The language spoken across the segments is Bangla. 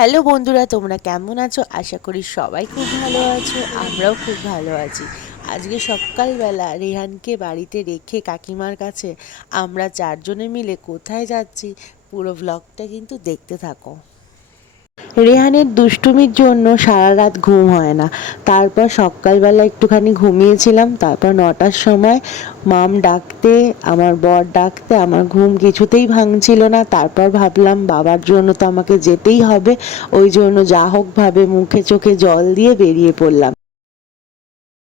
হ্যালো বন্ধুরা, তোমরা কেমন আছো? আশা করি সবাই খুব ভালো আছো। আমরাও খুব ভালো আছি। আজকে সকালবেলা রেহানকে বাড়িতে রেখে কাকিমার কাছে আমরা চারজনে মিলে কোথায় যাচ্ছি, পুরো ভ্লগটা কিন্তু দেখতে থাকো। রেহানের দুষ্টুমির জন্য সারা রাত ঘুম হয় না। তারপর সকালবেলা একটুখানি ঘুমিয়েছিলাম, তারপর 9টার সময় মাম ডাকতে, আমার বর ডাকতে আমার ঘুম কিছুতেই ভাঙছিল না। তারপর ভাবলাম বাবার জন্য তো আমাকে যেতেই হবে, ওই জন্য যা হোক ভাবে মুখে চোখে জল দিয়ে বেরিয়ে পড়লাম।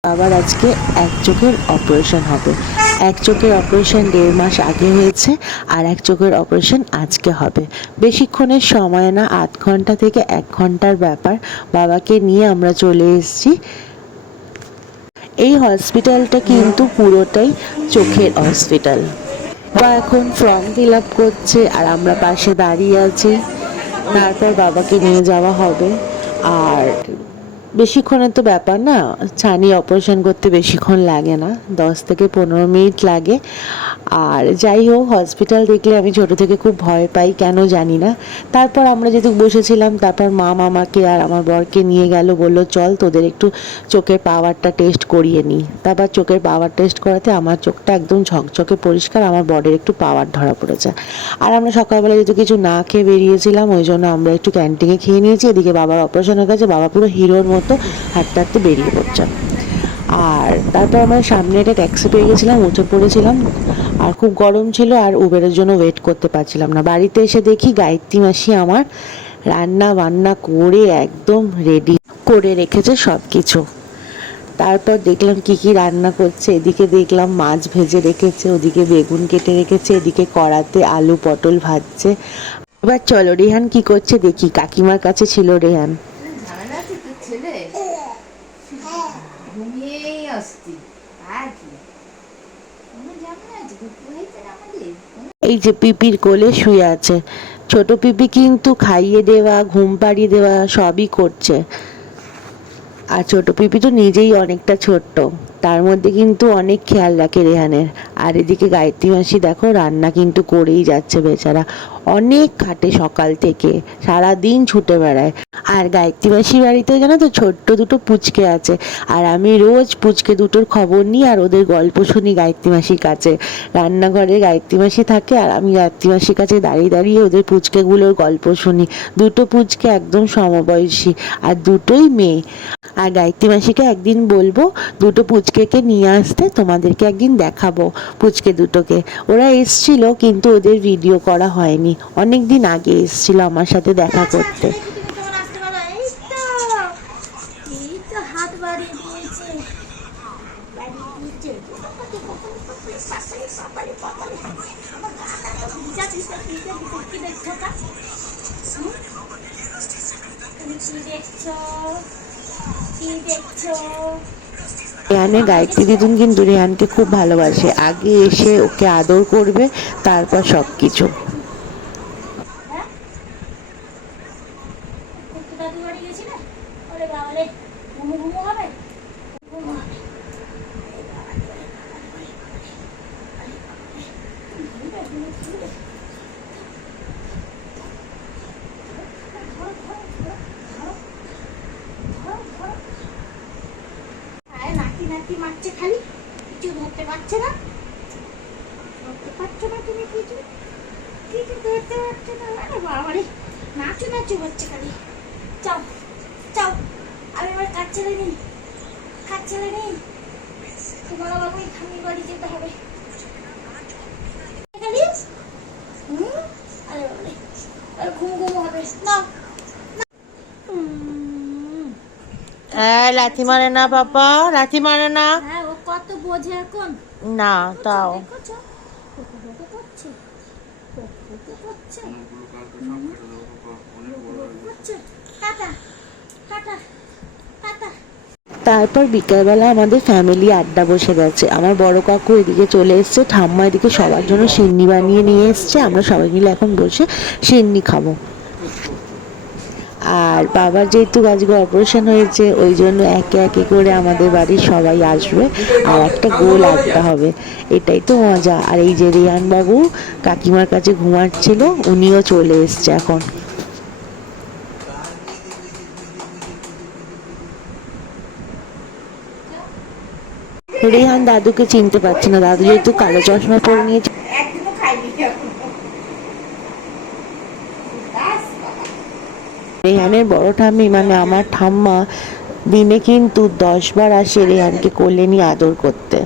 বাবার আজকে এক চোখের অপারেশন হবে। এক চোখের অপারেশন 1.5 মাস আগে হয়েছে, আর এক চোখের অপারেশন আজকে হবে। বেশিক্ষণের সময় না, 8 ঘন্টা থেকে 1 ঘন্টার ব্যাপার। বাবাকে নিয়ে আমরা চলে এসেছি। এই হসপিটালটা কিন্তু পুরোটাই চোখের হসপিটাল। বা এখন ফর্ম ফিল আপ করছে আর আমরা পাশে দাঁড়িয়ে আছি। তারপর বাবাকে নিয়ে যাওয়া হবে। আর বেশিক্ষণের তো ব্যাপার না, ছানি অপারেশন করতে বেশিক্ষণ লাগে না, 10 থেকে 15 মিনিট লাগে। আর যাই হোক, হসপিটাল দেখলে আমি ছোট থেকে খুব ভয় পাই, কেন জানি না। তারপর আমরা যেহেতু বসেছিলাম, তারপর মা আমাকে আর আমার বরকে নিয়ে গেল, বললো চল তোদের একটু চোখের পাওয়ারটা টেস্ট করিয়ে নিই। তারপর চোখের পাওয়ার টেস্ট করাতে আমার চোখটা একদম ঝকঝকে পরিষ্কার, আমার বরের একটু পাওয়ার ধরা পড়েছে। আর আমরা সকালবেলা যেহেতু কিছু না খেয়ে বেরিয়েছিলাম, ওই জন্য আমরা একটু ক্যান্টিনে খেয়ে নিয়েছি। এদিকে বাবার অপারেশন হয়ে গেছে, বাবা পুরো হিরোর মতো হাঁটতে হাঁটতে বেরিয়ে পড়ছে। আর তারপর আমরা সামনে একটা ট্যাক্সি পেয়ে গেছিলাম, উঠে পড়েছিলাম। আর খুব গরম ছিল, আর উবেরের জন্য ওয়েট করতে পারছিলাম না। বাড়িতে এসে দেখি গায়ত্রী মাসি আমার রান্না বান্না করে একদম রেডি করে রেখেছে সব কিছু। তারপর দেখলাম কি কি রান্না করছে। এদিকে দেখলাম মাছ ভেজে রেখেছে, ওদিকে বেগুন কেটে রেখেছে, এদিকে কড়াতে আলু পটল ভাজছে। এবার চলো রেহান কি করছে দেখি। কাকিমার কাছে ছিল রেহান। এই যে পিপির কোলে শুয়ে আছে। ছোট পিপি কিন্তু খাইয়ে দেওয়া, ঘুম পাড়িয়ে দেওয়া সবই করছে। আর ছোট পিপি তো নিজেই অনেকটা ছোট্ট, তার মধ্যে কিন্তু অনেক খেয়াল রাখে রেহানের। আর এদিকে গায়ত্রী মাসি দেখো রান্না কিন্তু করেই যাচ্ছে, বেচারা অনেক খাটে সকাল থেকে, সারা দিন ছুটে বেড়ায়। আর গায়ত্রী মাসির বাড়িতে জানো তো ছোট্ট দুটো পুচকে আছে, আর আমি রোজ পুচকে দুটোর খবর নিই আর ওদের গল্প শুনি গায়ত্রী মাসির কাছে। রান্নাঘরে গায়ত্রী মাসি থাকে, আর আমি গায়ত্রী মাসির কাছে দাঁড়িয়ে দাঁড়িয়ে ওদের পুচকেগুলোর গল্প শুনি। দুটো পুচকে একদম সমবয়সী, আর দুটোই মেয়ে। আর গায়ত্রী মাসিকে একদিন বলবো দুটো পুচকেকে নিয়ে আসতে, তোমাদেরকে একদিন দেখাবো পুচকে দুটোকে। ওরা এসছিল কিন্তু ওদের ভিডিও করা হয়নি, অনেক দিন আগে এসছিল আমার সাথে দেখা করতে। রেহানের গায়ত্রী দিদুন কিন্তু রেহানকে খুব ভালোবাসে, আগে এসে ওকে আদর করবে, তারপর সব কিছু। মারছে খালি, কিছু ধরতে পারছে না, ধরতে পারছো না তুমি, কিছু কিছু ধরতে পারছো না। আরে বাবারে, নাচু নাচু হচ্ছে খালি। চাও চাও, আমি এবার কাজ ছেড়ে নিই, কাজ ছেড়ে নিই। তোমার বাবু এখানে বাড়ি যেতে হবে খালি। আরে বাবারে, আর ঘুম ঘুম হবে না। লাথি মারে না পাপা, লাথি মারে না। হ্যাঁ, ও কত বোঝে এখন না তাও তারপর বিকালবেলা আমাদের ফ্যামিলি আড্ডা বসে গেছে। আমার বড় কাকু এদিকে চলে এসছে, ঠাম্মা এদিকে সবার জন্য সিন্নি বানিয়ে নিয়ে এসছে। আমরা সবাই মিলে এখন বসে সিন্নি খাবো। আর বাবার যেহেতু আজকে অপারেশন হয়েছে, ওই জন্য একে একে করে আমাদের বাড়ির সবাই আসবে, আর একটা গোল আড্ডা হবে। এটাই তো মজা। আর এই যে রিয়ান বাবু কাকিমার কাছে ঘুমাচ্ছিল, উনিও চলে এসছে এখন। রেহান দাদুকে চিনতে পারছে না, দাদু যেহেতু কালো চশমা পরে নিয়েছে। একদিনও খাইনি এখনো। ব্যাস বাবা। রেহানের বড় ঠাম্মি মানে আমার ঠাম্মা দিনে কিন্তু 10 বার আসে রেহানকে কোলে নিয়ে আদর করতে।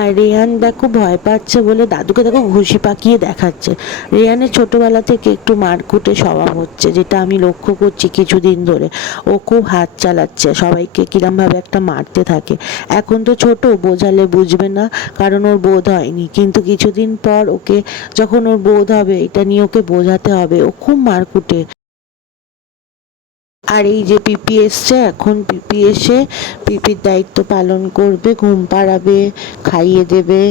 আর রেহান দেখো ভয় পাচ্ছে বলে দাদুকে দেখো ঘুষি পাকিয়ে দেখাচ্ছে। রেহানের ছোটবেলা থেকে একটু মারকুটে স্বভাব হচ্ছে, যেটা আমি লক্ষ্য করছি কিছুদিন ধরে। ও খুব হাত চালাচ্ছে, সবাইকে কিরমভাবে একটা মারতে থাকে। এখন তো ছোট, বোঝালে বুঝবে না কারণ ওর বোধ হয়নি, কিন্তু কিছুদিন পর ওকে যখন ওর বোধ হবে এটা নিয়ে ওকে বোঝাতে হবে। ও খুব মারকুটে। আর এই যে পিপি এসছে, এখন পিপি এসে পিপির দায়িত্ব পালন করবে, ঘুম পাড়াবে, খাইয়ে দেবে।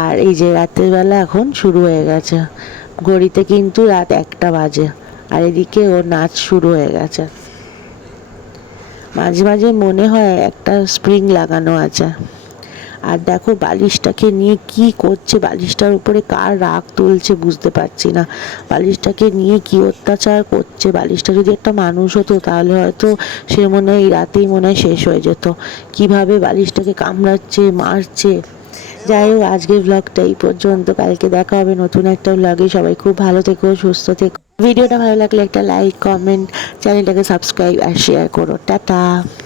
আর এই যে রাতের বেলা এখন শুরু হয়ে গেছে, ঘড়িতে কিন্তু রাত 1টা বাজে। আর এদিকে ওর নাচ শুরু হয়ে গেছে। মাঝে মাঝে মনে হয় একটা স্প্রিং লাগানো আছে। আর দেখো বালিশটাকে নিয়ে কি করছে, বালিশটার উপরে কার রাগ তুলছে বুঝতে পারছি না। বালিশটাকে নিয়ে কি অত্যাচার করছে। বালিশটা যদি একটা মানুষ হতো তাহলে হয়তো সে মনে হয় এই রাতেই মনে হয় শেষ হয়ে যেত। কিভাবে বালিশটাকে কামড়াচ্ছে, মারছে। যাই হোক, আজকের ব্লগটা এই পর্যন্ত। কালকে দেখা হবে নতুন একটা ব্লগে। সবাই খুব ভালো থেকো, সুস্থ থেকো। ভিডিওটা ভালো লাগলে একটা লাইক, কমেন্ট, চ্যানেলটাকে সাবস্ক্রাইব আর শেয়ার করো। টাটা।